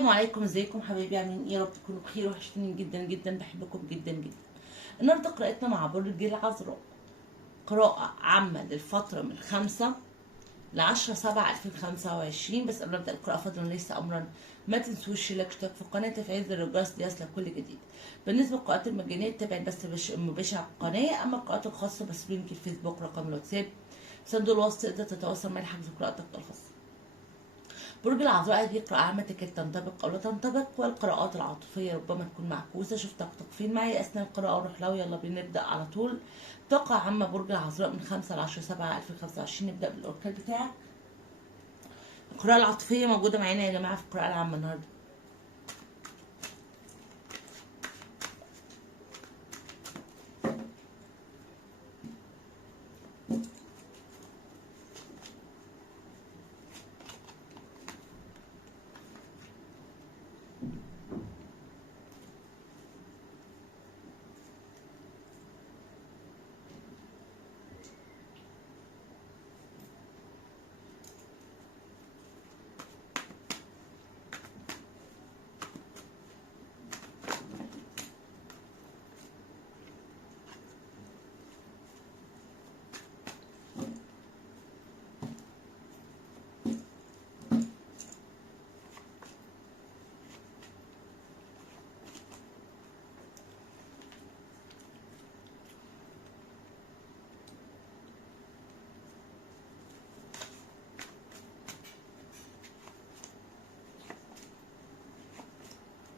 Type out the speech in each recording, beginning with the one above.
السلام عليكم، ازيكم حبايبي؟ عاملين ايه؟ يا رب تكونوا بخير. وحشتوني جدا جدا، بحبكم جدا جدا. النهارده قراءتنا مع برج العذراء، قراءة عامة للفترة من 5 ل10/7/2025. بس قبل ما ابدا القراءة فضلا ليس امرا، ما تنسوش الاشتراك في القناة وتفعيل زر الجرس ليصلك كل جديد. بالنسبة للقراءات المجانية تابع البث المباشر على القناة، اما القراءات الخاصة بس لينك الفيسبوك، رقم الواتساب، صندوق الوصف، تقدر تتواصل معي لحجز قراءتك الخاصة. برج العذراء هذه قراءة عامة تكاد تنطبق أو لا تنطبق، والقراءات العاطفية ربما تكون معكوسة. شوف طاقتك فين معي أثناء القراءة وروح لو يلا بينا نبدأ على طول. طاقة عامة برج العذراء من 5 ل10/7/2025. نبدأ بالأوركان بتاعك. القراءة العاطفية موجودة معانا يا جماعة في القراءة العامة النهاردة.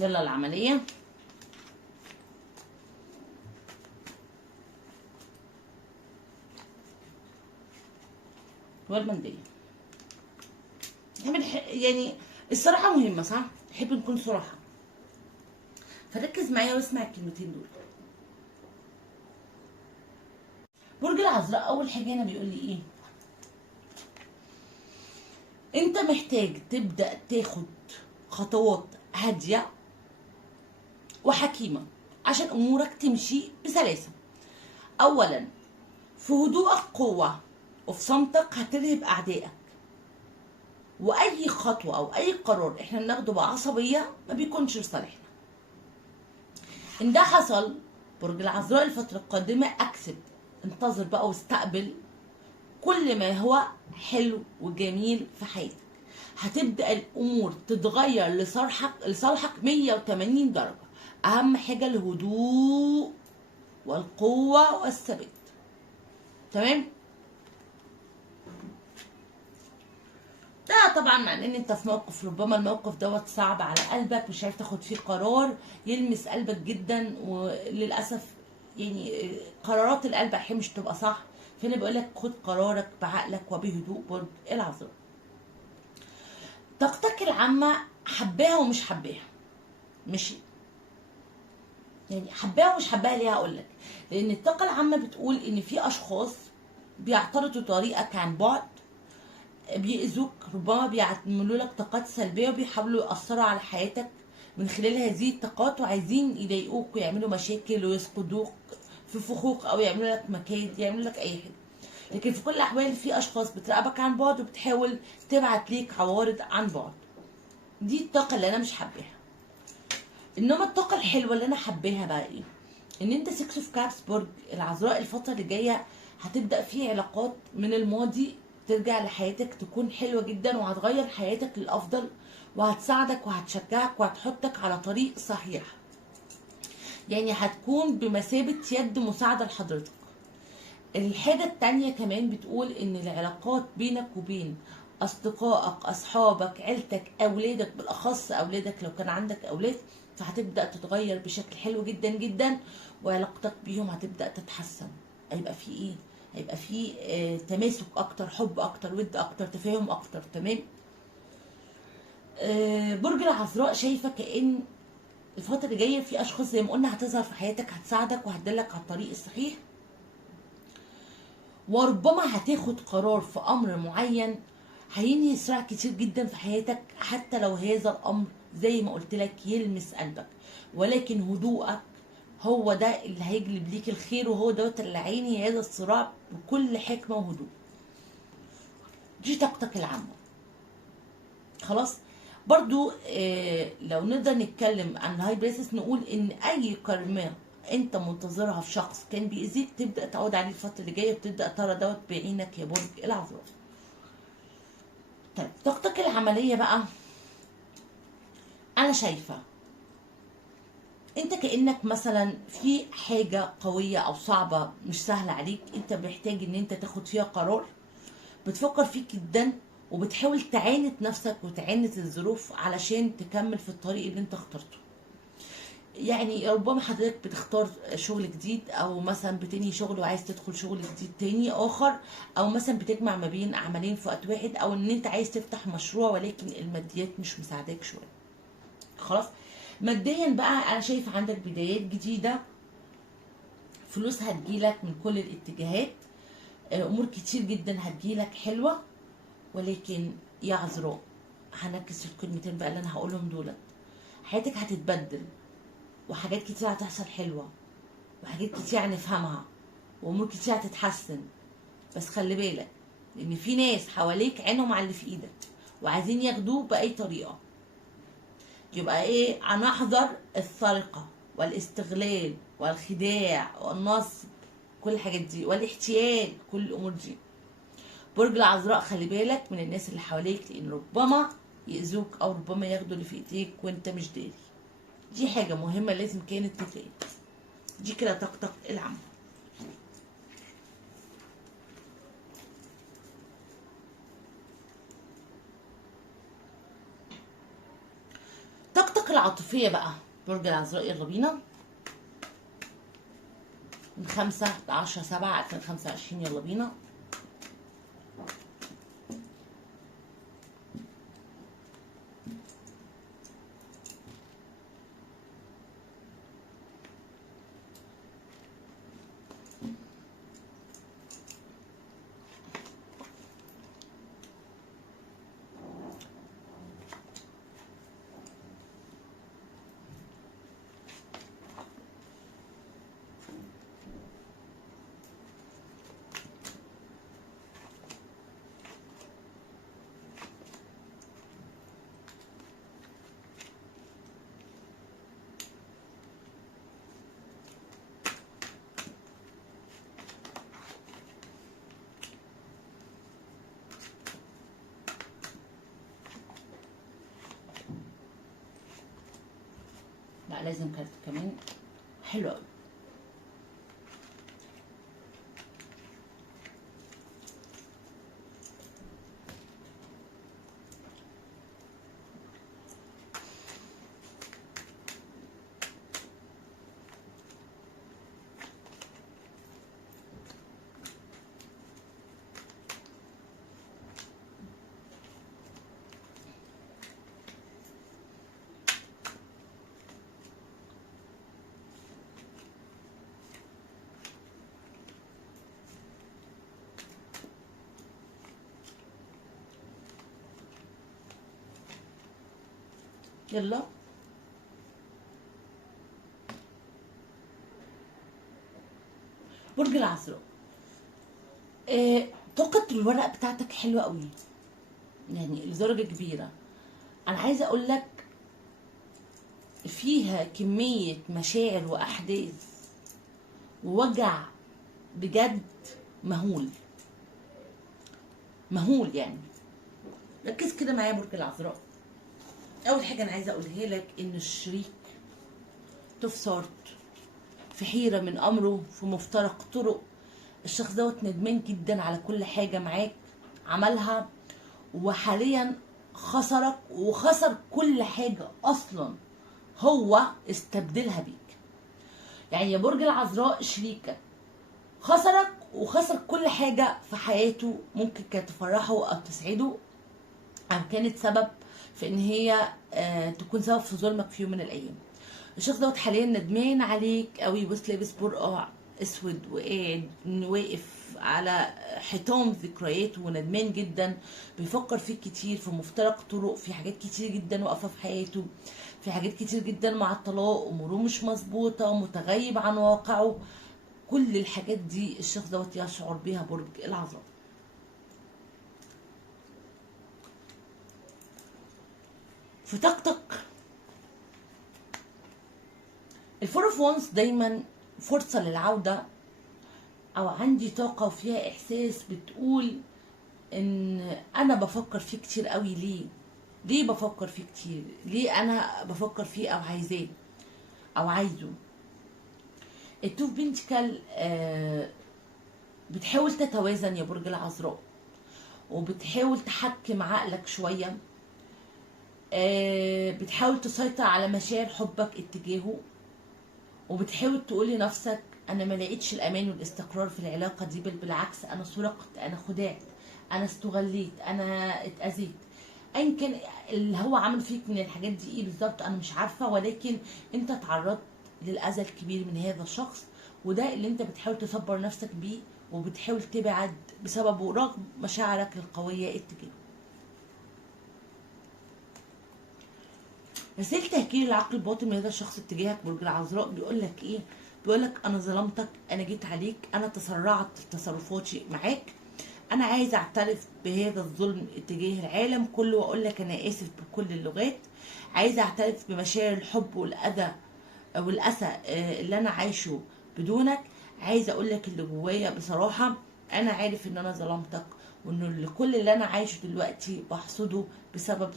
يلا العملية. والمندية. يعني الصراحة مهمة، صح؟ نحب نكون صراحة، فركز معايا واسمع الكلمتين دول. برج العذراء أول حاجة هنا بيقول لي إيه؟ أنت محتاج تبدأ تاخد خطوات هادية وحكيمة عشان أمورك تمشي بسلاسة. أولا، في هدوءك قوة، وفي صمتك هترهب أعدائك. وأي خطوة أو أي قرار إحنا بناخده بعصبية ما بيكونش لصالحنا. إن ده حصل برج العذراء الفترة القادمة أكسب، انتظر بقى واستقبل كل ما هو حلو وجميل في حياتك. هتبدأ الأمور تتغير لصالحك 180 درجة. أهم حاجة الهدوء والقوة والثبات. تمام؟ ده طبعا معناه ان انت في موقف، ربما الموقف دوت صعب على قلبك، مش عارف تاخد فيه قرار يلمس قلبك جدا، وللاسف يعني قرارات القلب احيانا مش تبقى صح. فانا بقول لك خد قرارك بعقلك وبهدوء. برج العذراء، طاقتك العامة حباها ومش حباها، ماشي؟ يعني حباها ومش حباها ليه؟ هقول لك. لان الطاقة العامة بتقول ان في اشخاص بيعترضوا طريقك عن بعد، بيأذوك، ربما بيعملوا لك طاقات سلبية وبيحاولوا يأثروا على حياتك من خلال هذه الطاقات، وعايزين يضايقوك ويعملوا مشاكل ويسقطوك في فخوخ او يعملوا لك مكايد، يعملوا لك اي حاجة. لكن في كل الاحوال في اشخاص بتراقبك عن بعد وبتحاول تبعت ليك عوارض عن بعد. دي الطاقة اللي انا مش حباها. انما الطاقة الحلوة اللي انا حباها بقى ايه؟ ان انت 6 اوف كابس برج العذراء الفترة اللي جاية هتبدأ في علاقات من الماضي ترجع لحياتك تكون حلوة جدا، وهتغير حياتك للأفضل، وهتساعدك وهتشجعك وهتحطك على طريق صحيح. يعني هتكون بمثابة يد مساعدة لحضرتك. الحاجة التانية كمان بتقول ان العلاقات بينك وبين اصدقائك، اصحابك، عيلتك، اولادك، بالاخص اولادك لو كان عندك اولاد، فهتبدأ تتغير بشكل حلو جدا جدا، وعلاقتك بيهم هتبدأ تتحسن. هيبقى في ايه؟ هيبقى في تماسك اكتر، حب اكتر، ود اكتر، تفاهم اكتر. تمام؟ برج العذراء شايفه كأن الفترة اللي جاية في اشخاص زي ما قلنا هتظهر في حياتك، هتساعدك وهتدلك على الطريق الصحيح. وربما هتاخد قرار في امر معين هينهي صراع كتير جدا في حياتك، حتى لو هذا الامر زي ما قلت لك يلمس قلبك، ولكن هدوءك هو ده اللي هيجلب ليك الخير، وهو دوت اللي هينهي هذا الصراع بكل حكمه وهدوء. دي طاقتك العامه. خلاص؟ برضو لو نقدر نتكلم عن الهاي بريسس، نقول ان اي كرمة انت منتظرها في شخص كان بيأذيك تبدأ تعود عليه الفترة اللي جاية، وتبدأ ترى دوت بعينك يا برج العذراء. طيب طاقتك العملية بقى، انا شايفة انت كأنك مثلا في حاجة قوية او صعبة مش سهلة عليك، انت محتاج ان انت تاخد فيها قرار، بتفكر فيه جدا وبتحاول تعاند نفسك وتعاند الظروف علشان تكمل في الطريق اللي انت اخترته. يعني ربما حضرتك بتختار شغل جديد، او مثلا بتنهي شغل وعايز تدخل شغل جديد تاني اخر، او مثلا بتجمع ما بين عملين في وقت واحد، او ان انت عايز تفتح مشروع ولكن الماديات مش مساعداك شويه. خلاص، ماديا بقى انا شايف عندك بدايات جديده، فلوس هتجيلك من كل الاتجاهات، امور كتير جدا هتجيلك حلوه، ولكن يا عذراء هنركز في الكلمتين بقى اللي انا هقولهم دولت. حياتك هتتبدل، وحاجات كتير هتحصل حلوه، وحاجات كتير هنفهمها، وامور كتير هتتحسن. بس خلي بالك ان في ناس حواليك عينهم على اللي في ايدك وعايزين ياخدوه باي طريقه. يبقى ايه، هنحذر السرقه والاستغلال والخداع والنصب، كل الحاجات دي، والاحتيال، كل الامور دي. برج العذراء خلي بالك من الناس اللي حواليك، لان ربما يأذوك او ربما ياخدوا اللي في ايديك وانت مش داري. دي حاجه مهمه لازم كانت تتقال. دي كده طاقتك العامه. طاقتك العاطفية بقى برج العذراء، يلا بينا. من 5/10/7/2025، يلا بينا. لا لازم كارت كمان حلو قوي. يلا برج العذراء، طاقة الورق بتاعتك حلوة قوي، يعني لدرجة كبيرة. انا عايزة اقول لك فيها كمية مشاعر واحداث ووجع بجد مهول مهول يعني. ركز كده معايا برج العذراء. اول حاجة انا عايزة اقولها لك ان الشريك تفسرت في حيرة من امره، في مفترق طرق. الشخص دوت ندمان جدا على كل حاجة معاك عملها، وحاليا خسرك وخسر كل حاجة اصلا هو استبدلها بيك. يعني يا برج العذراء شريكك خسرك وخسر كل حاجة في حياته ممكن كانت تفرحه او تسعده، او كانت سبب في ان هي تكون سبب في ظلمك في يوم من الايام. الشخص دوت حاليا ندمان عليك قوي، بص لابس برقع اسود وقاعد واقف على حيطان ذكرياته وندمان جدا، بيفكر فيك كتير، في مفترق طرق، في حاجات كتير جدا واقفه في حياته، في حاجات كتير جدا مع الطلاق، اموره مش مظبوطه، متغيب عن واقعه. كل الحاجات دي الشخص دوت يشعر بيها برج العذراء. في طاقتك الفور اوف وانس دايما فرصة للعودة، او عندي طاقة وفيها احساس بتقول ان انا بفكر فيه كتير قوي. ليه بفكر فيه كتير؟ ليه انا بفكر فيه او عايزاه او عايزه؟ التو في بنتكل بتحاول تتوازن يا برج العذراء، وبتحاول تحكم عقلك شوية، بتحاول تسيطر على مشاعر حبك اتجاهه، وبتحاول تقول لنفسك انا ما لقيتش الامان والاستقرار في العلاقه دي، بل بالعكس انا سرقت، انا خدعت، انا استغليت، انا اتاذيت. ايا كان اللي هو عمل فيك من الحاجات دي ايه بالظبط انا مش عارفه، ولكن انت تعرضت للاذى الكبير من هذا الشخص، وده اللي انت بتحاول تصبر نفسك بيه وبتحاول تبعد بسببه رغم مشاعرك القويه اتجاهه. رسالة تهكير العقل الباطن من هذا الشخص اتجاهك برج العذراء بيقول لك ايه؟ بيقول لك انا ظلمتك، انا جيت عليك، انا تسرعت في تصرفاتي معاك، انا عايز اعترف بهذا الظلم اتجاه العالم كله واقول لك انا اسف بكل اللغات، عايز اعترف بمشاعر الحب والاذى والاسى اللي انا عايشه بدونك، عايز اقول لك اللي جوايا بصراحه، انا عارف ان انا ظلمتك، وان كل اللي انا عايشه دلوقتي بحصده بسبب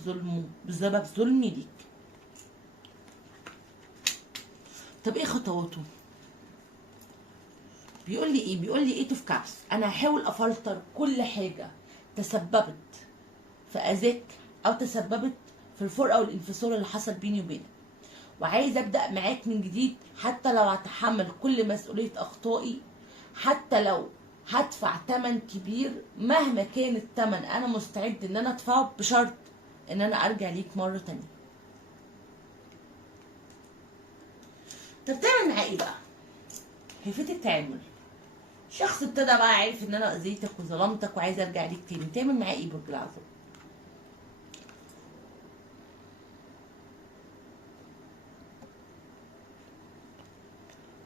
ظلمي ليك. طب ايه خطواته؟ بيقول لي ايه؟ بيقول لي 8 اوف كابس، انا هحاول افلتر كل حاجه تسببت في اذاك او تسببت في الفرقه والانفصال اللي حصل بيني وبينك، وعايز ابدا معاك من جديد، حتى لو هتحمل كل مسؤوليه اخطائي، حتى لو هدفع ثمن كبير، مهما كان الثمن انا مستعد ان انا ادفعه، بشرط ان انا ارجع ليك مره تانية. طب تعمل معاه ايه بقى؟ كيفيه التعامل. شخص ابتدى بقى عارف ان انا اذيتك وظلمتك وعايز ارجع ليك تاني، تعمل معاه ايه برج العذراء؟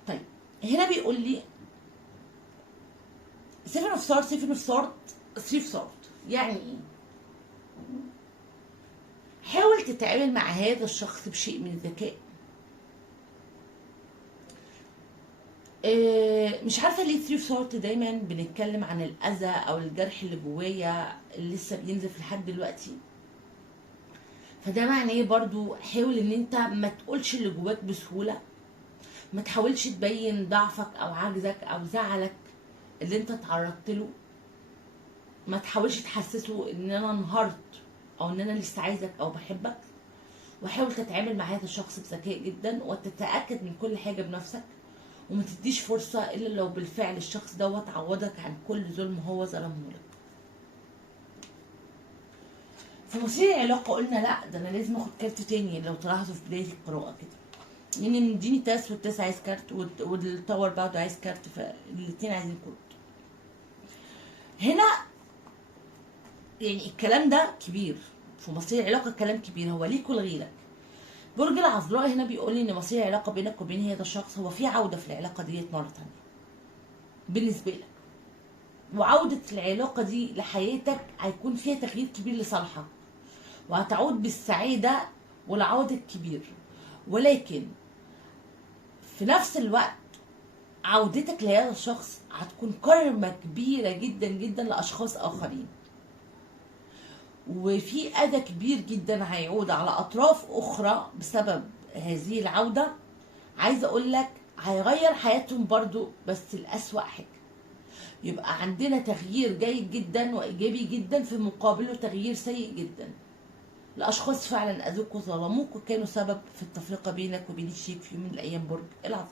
طيب هنا بيقول لي 7 اوف سورد 7 اوف سورد 3 اوف سورد، يعني ايه؟ حاول تتعامل مع هذا الشخص بشيء من الذكاء. مش عارفه ليه 3 اوف سورد دايما بنتكلم عن الاذى او الجرح اللي جوايا اللي لسه بينزف لحد دلوقتي، فده معناه برضو حاول ان انت ما تقولش اللي جواك بسهوله، ما تحاولش تبين ضعفك او عجزك او زعلك اللي انت تعرضت له، ما تحاولش تحسسه ان انا انهارت او ان انا لسه عايزك او بحبك، وحاول تتعامل مع هذا الشخص بذكاء جدا وتتاكد من كل حاجه بنفسك، وما تديش فرصه الا لو بالفعل الشخص دوت عوضك عن كل ظلم هو ظلمه لك. في مصير العلاقه قلنا لا ده انا لازم اخد كارت تاني، لو تلاحظوا في بدايه القراءه كده يعني مديني تاس، والتاس عايز كارت والتاور برضه عايز كارت، فالاتنين عايزين كروت. هنا يعني الكلام ده كبير في مصير العلاقه، كلام كبير هو ليك ولغيرك. برج العذراء هنا بيقول لي ان مصير العلاقه بينك وبين هذا الشخص هو في عوده في العلاقه ديت مره تانية بالنسبه لك، وعوده العلاقه دي لحياتك هيكون فيها تغيير كبير لصالحك، وهتعود بالسعاده والعوض الكبير، ولكن في نفس الوقت عودتك لهذا الشخص هتكون كرمة كبيرة جدا جدا لأشخاص آخرين، وفي أذى كبير جدا هيعود على أطراف أخرى بسبب هذه العودة. عايزة أقول لك هيغير حياتهم برضو بس الأسوأ حاجة، يبقى عندنا تغيير جيد جدا وإيجابي جدا في مقابله تغيير سيء جدا لأشخاص فعلا أذوك وظلموك وكانوا سبب في التفرقة بينك وبين الشريك في يوم من الأيام برج العذراء.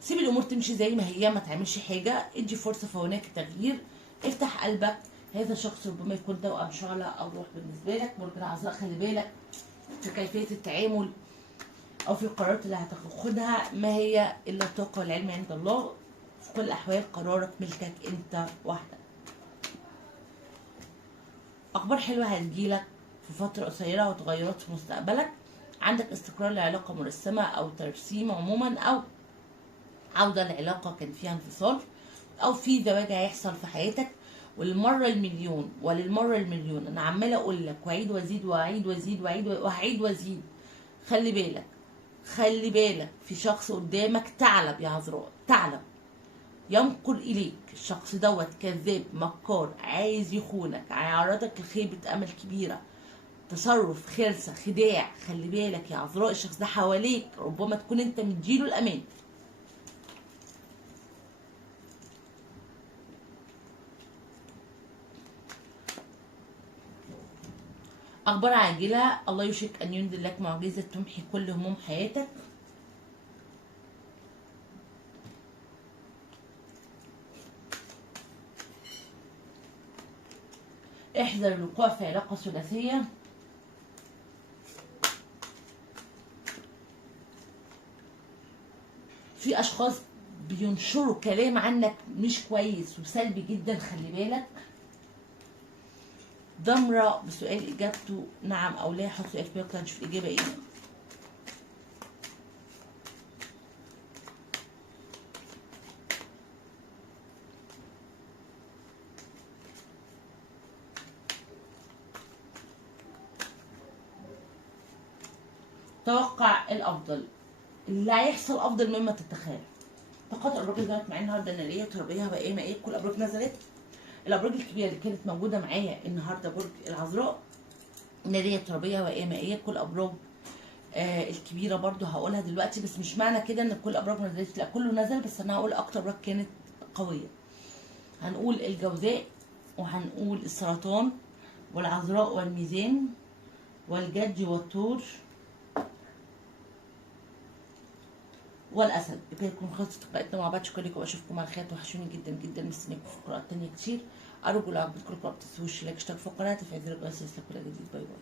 سيب الامور تمشي زي ما هي، ما تعملش حاجه، ادي فرصه فهناك تغيير، افتح قلبك، هذا الشخص ربما يكون توأم شعلة او روح بالنسبه لك. برج العذراء خلي بالك في كيفيه التعامل او في القرارات اللي هتاخدها، ما هي الا الطاقه والعلم عند الله، في كل الاحوال قرارك ملكك انت وحدك. اخبار حلوه هتجيلك في فتره قصيره وتغيرات في مستقبلك، عندك استقرار لعلاقه مرسمه او ترسيم عموما، او عودة لعلاقة كان فيها انفصال، او في زواج هيحصل في حياتك. والمرة المليون وللمرة المليون انا عمالة اقول لك واعيد وازيد واعيد وازيد واعيد وازيد، خلي بالك، خلي بالك، في شخص قدامك ثعلب يا عذراء، ثعلب ينقل اليك. الشخص دوت كذاب مكار، عايز يخونك، هيعرضك لخيبة امل كبيرة، تصرف خلسة خداع. خلي بالك يا عذراء، الشخص ده حواليك ربما تكون انت مديله الامان. اخبار عاجله، الله يوشك ان ينزل لك معجزه تمحي كل هموم حياتك. احذر الوقوع في علاقه ثلاثيه. في اشخاص بينشروا كلام عنك مش كويس وسلبي جدا، خلي بالك. ضمره بسؤال اجابته نعم او لا، حط سؤال في بالك هنشوف الاجابه ايه. توقع الافضل، اللي هيحصل افضل مما تتخيل. طاقات الابراج اللي ظهرت معايا النهارده ناريه ترابيه هوائيه مائيه، كل الابراج نزلت. الابراج الكبيره اللي كانت موجوده معايا النهارده برج العذراء ناريه ترابيه هوائيه مائيه، كل ابراج الكبيره برضو هقولها دلوقتي، بس مش معنى كده ان كل الابراج ما نزلتش، لا كله نزل، بس انا هقول اكتر ابراج كانت قويه. هنقول الجوزاء، وهنقول السرطان، والعذراء، والميزان، والجدي، والثور، والاسد. بكده تكون خلصت قراءتنا مع بعض. شكرا لكم واشوفكم على خير، توحشوني جدا جدا، مستنيكم في قراءات تانية كتير. ارجو لو عجبتكم القراءة ما تنسوش لايك، اشترك في القناه، تفعيل زر الجرس لكل جديد. باي باي.